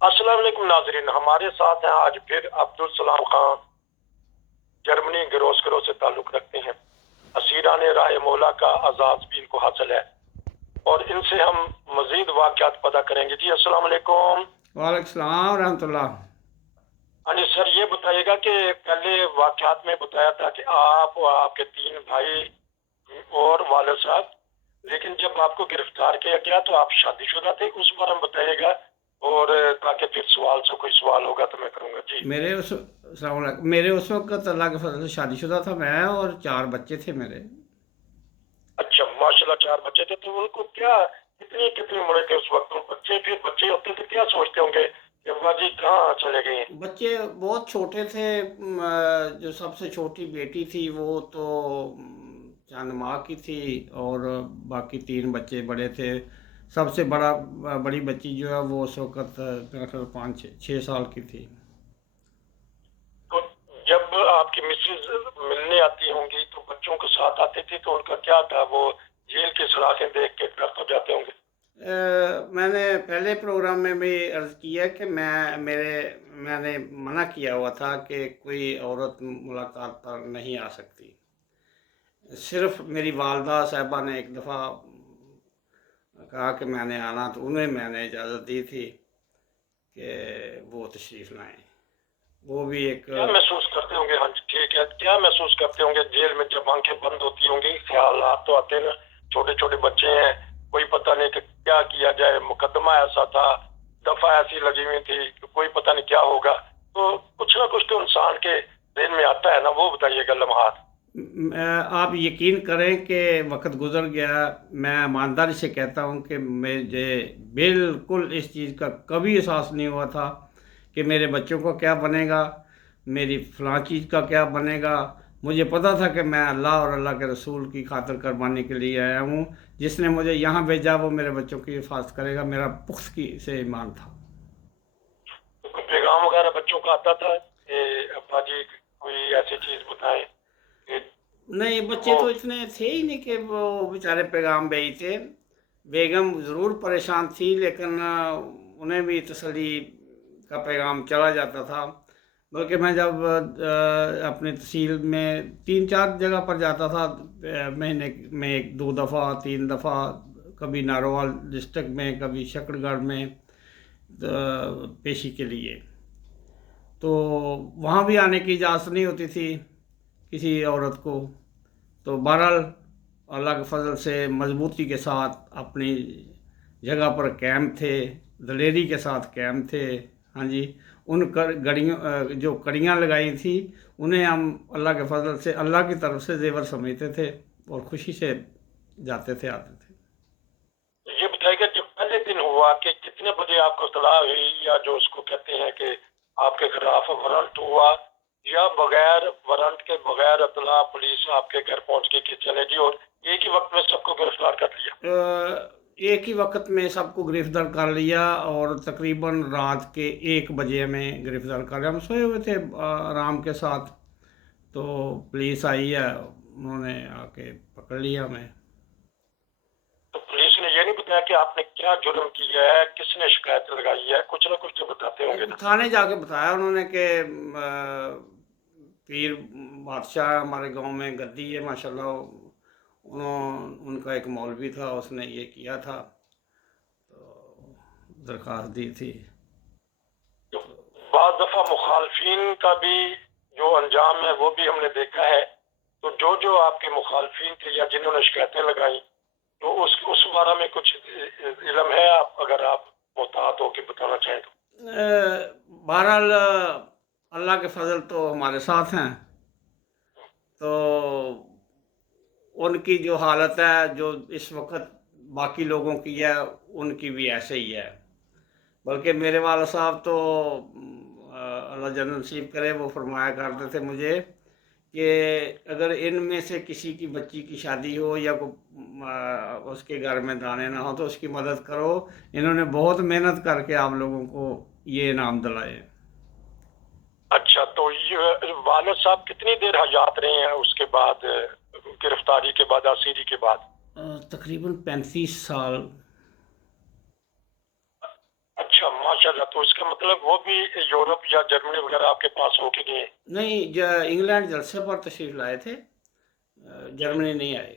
السلام علیکم ناظرین، ہمارے ساتھ ہیں آج پھر عبدالسلام خان، جرمنی گروسکرو سے تعلق رکھتے ہیں۔ اسیران راہ مولا کا اعزاز بھی ان کو حاصل ہے اور ان سے ہم مزید واقعات پتہ کریں گے۔ جی السلام علیکم۔ وعلیکم السلام ورحمۃ اللہ۔ ہاں جی سر، یہ بتائیے گا کہ پہلے واقعات میں بتایا تھا کہ آپ اور آپ کے 3 بھائی اور والد صاحب، لیکن جب آپ کو گرفتار کیا گیا تو آپ شادی شدہ تھے، اس بارے میں بتائیے گا، اور تاکہ پھر سوال سے کوئی سوال ہوگا تو میں کروں گا۔ جی السلام علیکم۔ میرے اس وقت اللہ کے فضل سے شادی شدہ تھا میں، اور 4 بچے تھے میرے۔ اچھا، ماشاء اللہ 4 بچے تھے، تو ان کو کیا کتنی عمر تھے اس وقت؟ بچے پھر بچے ہوتے تھے، کیا سوچتے ہوں گے کہ ابا جی کہاں چلے گئے ہیں؟ بچے بہت چھوٹے تھے۔ جو سب سے چھوٹی بیٹی تھی وہ تو چند ماہ کی تھی، اور باقی 3 بچے بڑے تھے۔ سب سے بڑی بچی جو ہے وہ اس وقت میرا خیال 5-6 سال کی تھی۔ تو جب آپ کی مسز ملنے آتی ہوں گی تو بچوں کے ساتھ آتی تھی، تو ان کا کیا تھا؟ وہ جیل کی سلاخیں دیکھ کے ڈر تو جاتے ہوں گے؟ میں نے پہلے پروگرام میں بھی عرض کیا کہ میں نے منع کیا ہوا تھا کہ کوئی عورت ملاقات پر نہیں آ سکتی۔ صرف میری والدہ صاحبہ نے ایک دفعہ کہا کہ میں نے آنا، تو انہیں میں نے اجازت دی تھی کہ وہ تشریف لائیں۔ وہ بھی ایک کیا محسوس کرتے ہوں گے؟ ہاں جی ٹھیک ہے، کیا محسوس کرتے ہوں گے جیل میں جب آنکھیں بند ہوتی ہوں گی؟ خیالات تو آتے نا، چھوٹے چھوٹے بچے ہیں، کوئی پتہ نہیں کہ کیا کیا جائے، مقدمہ ایسا تھا، دفعہ ایسی لگی ہوئی تھی کہ کوئی پتہ نہیں کیا ہوگا، تو کچھ نہ کچھ تو انسان کے ذہن میں آتا ہے نا، وہ بتائیے گا لمحات۔ آپ یقین کریں کہ وقت گزر گیا، میں ایمانداری سے کہتا ہوں کہ مجھے بالکل اس چیز کا کبھی احساس نہیں ہوا تھا کہ میرے بچوں کا کیا بنے گا، میری فلاں چیز کا کیا بنے گا۔ مجھے پتہ تھا کہ میں اللہ اور اللہ کے رسول کی خاطر قربانی کے لیے آیا ہوں۔ جس نے مجھے یہاں بھیجا وہ میرے بچوں کی حفاظت کرے گا، میرا پختگی سے ایمان تھا۔ تو کوئی پیغام وغیرہ بچوں کا آتا تھا کہ ابا جی کوئی ایسی چیز بتائیں کہ نہیں، بچے وہ؟ تو اتنے تھے ہی نہیں کہ وہ بیچارے پیغام بھیجتے۔ بیگم ضرور پریشان تھی، لیکن انہیں بھی تسلی کا پیغام چلا جاتا تھا۔ بلکہ میں جب اپنی تحصیل میں 3-4 جگہ پر جاتا تھا، مہینے میں 1-2 دفعہ 3 دفعہ، کبھی ناروال ڈسٹرکٹ میں، کبھی شکر گڑھ میں پیشی کے لیے، تو وہاں بھی آنے کی اجازت نہیں ہوتی تھی کسی عورت کو۔ تو بہرحال اللہ کے فضل سے مضبوطی کے ساتھ اپنی جگہ پر قائم تھے، دلیری کے ساتھ قائم تھے۔ ہاں جی، ان جو کڑیاں لگائی تھیں انہیں ہم اللہ کے فضل سے اللہ کی طرف سے زیور سمجھتے تھے، اور خوشی سے جاتے تھے آتے تھے۔ یہ بتائیے گا جب پہلے دن ہوا کہ کتنے بجے آپ کو اطلاع ہوئی، یا جو اس کو کہتے ہیں کہ آپ کے خلاف وارنٹ ہوا، یا بغیر وارنٹ کے بغیر اطلاع پولیس آپ کے گھر پہنچ گئی کہ چلے جی، اور ایک ہی وقت میں سب کو گرفتار کر لیا؟ ایک ہی وقت میں سب کو گرفتار کر لیا، اور تقریباً رات کے 1 بجے ہمیں گرفتار کر لیا۔ ہم سوئے ہوئے تھے آرام کے ساتھ، تو پولیس آئی ہے، انہوں نے آ کے پکڑ لیا ہمیں۔ تو پولیس نے یہ نہیں بتایا کہ آپ نے کیا جرم کیا ہے، کس نے شکایت لگائی ہے؟ کچھ نہ کچھ تو بتاتے ہوں گے نا۔ تھانے جا کے بتایا انہوں نے کہ پیر بادشاہ ہمارے گاؤں میں گدی ہے ماشاءاللہ، ان کا ایک مولوی تھا، اس نے یہ کیا تھا، تو درخواست دی تھی۔ تو بعض دفعہ مخالفین کا بھی جو انجام ہے وہ بھی ہم نے دیکھا ہے، تو جو آپ کے مخالفین تھے یا جنہوں نے شکایتیں لگائیں، تو اس بارے میں کچھ علم ہے؟ آپ اگر آپ محتاط ہو کے بتانا چاہیں تو۔ بہرحال اللہ کے فضل تو ہمارے ساتھ ہیں، تو ان کی جو حالت ہے جو اس وقت باقی لوگوں کی ہے، ان کی بھی ایسے ہی ہے۔ بلکہ میرے والد صاحب تو اللہ جنت نصیب کرے، وہ فرمایا کرتے تھے مجھے کہ اگر ان میں سے کسی کی بچی کی شادی ہو یا اس کے گھر میں دانے نہ ہو تو اس کی مدد کرو۔ انہوں نے بہت محنت کر کے آپ لوگوں کو یہ انعام دلائے۔ اچھا، تو یہ والد صاحب کتنی دیر حیات رہے ہیں اس کے بعد، گرفتاری کے بعد، اسیری کے بعد؟ تقریباً 35 سال۔ اچھا ماشاءاللہ. تو اس کا مطلب وہ بھی یورپ یا جرمنی وغیرہ آپ کے پاس ہو کے گئے؟ نہیں، انگلینڈ جلسے پر تشریف لائے تھے، جرمنی نہیں آئے.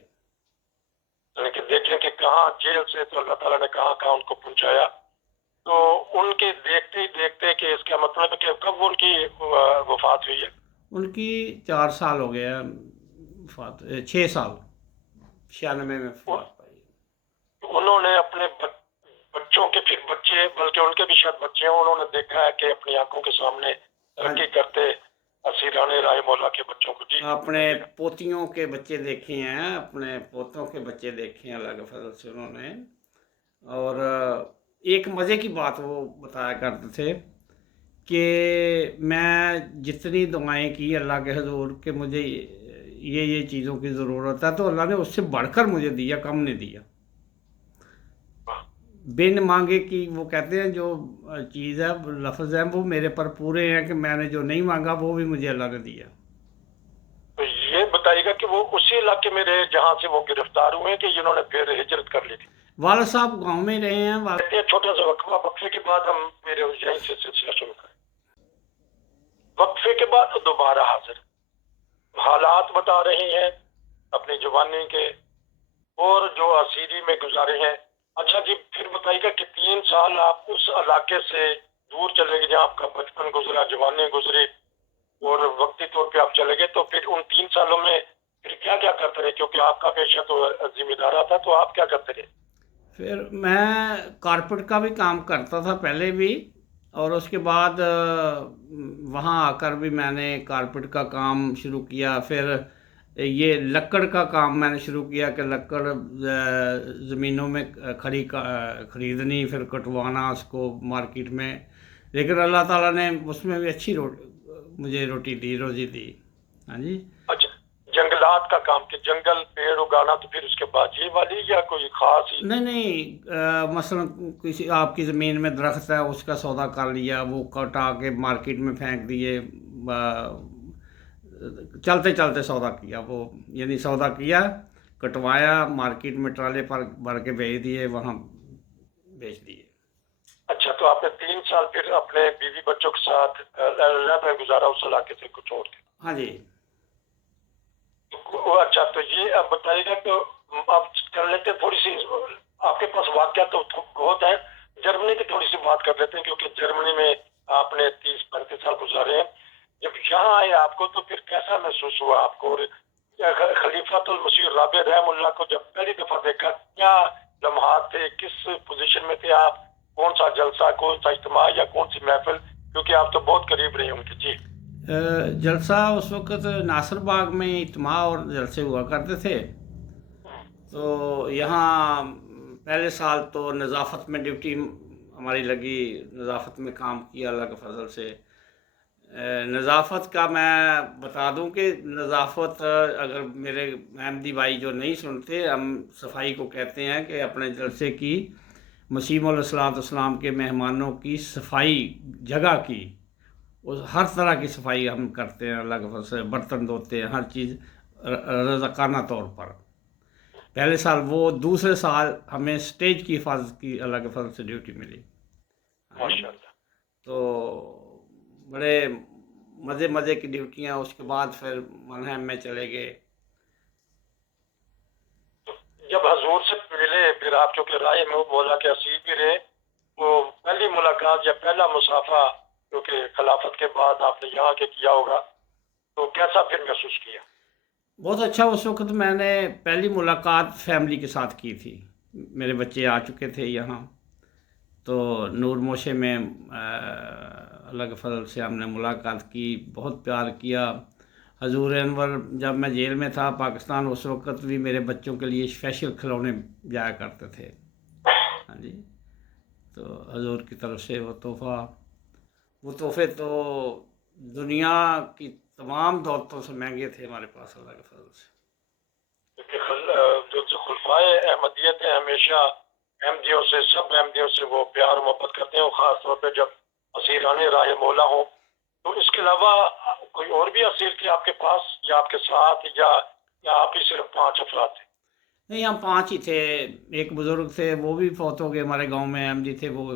یعنی کہ دیکھیں کہ کہاں جیل سے تو اللہ تعالیٰ نے کہاں کہاں ان کو پہنچایا. تو ان کے دیکھتے ہی دیکھتے کہ اس کا مطلب ہے کہ کب ان کی وفات ہوئی ہے؟ ان کی 4 سال ہو گیا وفات، 6 سال، 96 میں وفات پائی. انہوں نے اپنے بچوں کے پھر بچے، بلکہ ان کے بھی شاید بچے ہیں، انہوں نے دیکھا ہے کہ اپنی آنکھوں کے سامنے ترقی کرتے اسیران راہ مولا کے بچوں کو. جی اپنے پوتیوں کے بچے دیکھے ہیں، اپنے پوتوں کے بچے دیکھے ہیں اللہ کے فضل سے انہوں نے. اور ایک مزے کی بات وہ بتایا کرتے تھے کہ میں جتنی دعائیں کی اللہ کے حضور کہ مجھے یہ چیزوں کی ضرورت ہے تو اللہ نے اس سے بڑھ کر مجھے دیا، کم نہیں دیا. بن مانگے کی وہ کہتے ہیں جو چیز ہے، لفظ ہے، وہ میرے پر پورے ہیں کہ میں نے جو نہیں مانگا وہ بھی مجھے اللہ نے دیا. تو یہ بتائیے گا کہ وہ اسی علاقے میں رہے جہاں سے وہ گرفتار ہوئے کہ جنہوں نے پھر ہجرت کر لی تھی؟ والد صاحب گاؤں میں رہے ہیں. چھوٹا سا وقفے کے بعد ہم میرے یہیں سے سلسلہ شروع کریں. وقفے کے بعد دوبارہ حاضر، حالات بتا رہے ہیں اپنی جوانی کے اور جو اسیری میں گزارے ہیں. اچھا جی، پھر بتائیے گا کہ 3 سال آپ اس علاقے سے دور چلے گئے جہاں آپ کا بچپن گزرا، جوانی گزری اور وقتی طور پہ آپ چلے گئے. تو پھر ان 3 سالوں میں پھر کیا کیا کرتے رہے؟ کیونکہ آپ کا پیشہ تو ذمہ دارہ تھا، تو آپ کیا کرتے رہے؟ پھر میں کارپیٹ کا بھی کام کرتا تھا پہلے بھی، اور اس کے بعد وہاں آ کر بھی میں نے کارپیٹ کا کام شروع کیا. پھر یہ لکڑ کا کام میں نے شروع کیا کہ لکڑ زمینوں میں خریدنی، پھر کٹوانا اس کو مارکیٹ میں. لیکن اللہ تعالیٰ نے اس میں بھی اچھی مجھے روزی دی. ہاں جی. اچھا، جنگلات کا کام کہ جنگل پیڑ اگانا، تو پھر اس کے بعد یہ والی یا کوئی خاص ہی؟ نہیں، مثلا کسی آپ کی زمین میں درخت ہے، اس کا سودا کر لیا، وہ کٹا کے مارکیٹ میں پھینک دیے، چلتے چلتے سودا کیا، وہ یعنی سودا کیا، کٹوایا، مارکیٹ میں ٹرالے پر بھر کے بھیج دیے، وہاں بیچ دیے. اچھا، تو آپ نے 3 سال پھر اپنے بیوی بچوں کے ساتھ علیحدہ گزارا اس علاقے سے کچھ چھوڑ کے؟ ہاں جی. اچھا، تو یہ اب بتائیے گا تو آپ کر لیتے تھوڑی سی، آپ کے پاس واقعات تو بہت ہیں. جرمنی کی تھوڑی سی بات کر لیتے ہیں، کیونکہ جرمنی میں آپ نے 30-35 سال گزارے ہیں. جب یہاں آئے آپ کو تو پھر کیسا محسوس ہوا آپ کو؟ خلیفۃ المسیح رابع رحم اللہ کو جب پہلی دفعہ دیکھا، کیا لمحات تھے؟ کس پوزیشن میں تھے آپ؟ کون سا جلسہ، کون سا اجتماع یا کون سی محفل؟ کیونکہ آپ تو بہت قریب رہے ہوں گے. جی. جلسہ اس وقت ناصر باغ میں اجتماع اور جلسے ہوا کرتے تھے. تو یہاں پہلے سال تو نظافت میں ڈیوٹی ہماری لگی، نظافت میں کام کیا اللہ کے فضل سے. نظافت کا میں بتا دوں کہ نظافت، اگر میرے احمدی بھائی جو نہیں سنتے، ہم صفائی کو کہتے ہیں کہ اپنے جلسے کی، مسیح علیہ السلام کے مہمانوں کی صفائی، جگہ کی، ہر طرح کی صفائی ہم کرتے ہیں اللہ کے فضل سے. برتن دھوتے ہیں، ہر چیز رضاکارانہ طور پر. پہلے سال وہ، دوسرے سال ہمیں سٹیج کی حفاظت کی اللہ کے فضل سے ڈیوٹی ملی. ماشاءاللہ. تو بڑے مزے کی ڈیوٹیاں. اس کے بعد پھر منہم میں چلے گئے. جب حضور سے ملے پھر آپ، چونکہ رائے میں بولا کہ اسیر بھی رہے، وہ پہلی ملاقات یا پہلا مسافہ کیونکہ خلافت کے بعد آپ نے یہاں کے کیا ہوگا، تو کیسا پھر محسوس کیا؟ بہت اچھا. اس وقت میں نے پہلی ملاقات فیملی کے ساتھ کی تھی. میرے بچے آ چکے تھے یہاں، تو نور موشے میں اللہ کے فضل سے ہم نے ملاقات کی، بہت پیار کیا. حضور انور جب میں جیل میں تھا پاکستان، اس وقت بھی میرے بچوں کے لیے اسپیشل کھلونے جایا کرتے تھے. ہاں جی. تو حضور کی طرف سے وہ تحفے تو دنیا کی تمام دولتوں سے مہنگے تھے ہمارے پاس اللہ کے فضل سے. جو خلفائے احمدیت ہیں ہمیشہ احمدیوں سے، سب احمدیوں سے وہ پیار و محبت کرتے ہیں، اور خاص طور پہ جب اسیران راہ مولا ہوں. تو اس کے علاوہ کوئی اور بھی اسیر تھے آپ کے پاس یا آپ کے ساتھ، یا آپ ہی صرف 5 افراد تھے؟ نہیں، ہم 5 ہی تھے. ایک بزرگ تھے، وہ بھی فوت ہو گئے. ہمارے گاؤں میں احمدی تھے، وہ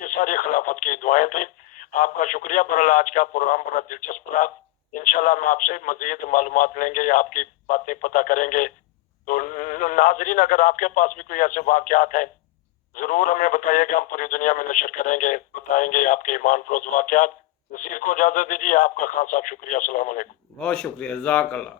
یہ ساری خلافت کی دعائیں تھیں. آپ کا شکریہ. برحال آج کا پروگرام بڑا دلچسپ رہا. انشاءاللہ ہم آپ سے مزید معلومات لیں گے, آپ کی باتیں پتہ کریں گے. تو ناظرین, اگر آپ کے پاس بھی کوئی ایسے واقعات ہیں ضرور ہمیں بتائیے گا, ہم پوری دنیا میں نشر کریں گے, بتائیں گے آپ کے ایمان فروز واقعات. نصیر کو اجازت دیجیے. آپ کا خان صاحب شکریہ. السلام علیکم. بہت شکریہ, جزاک اللہ.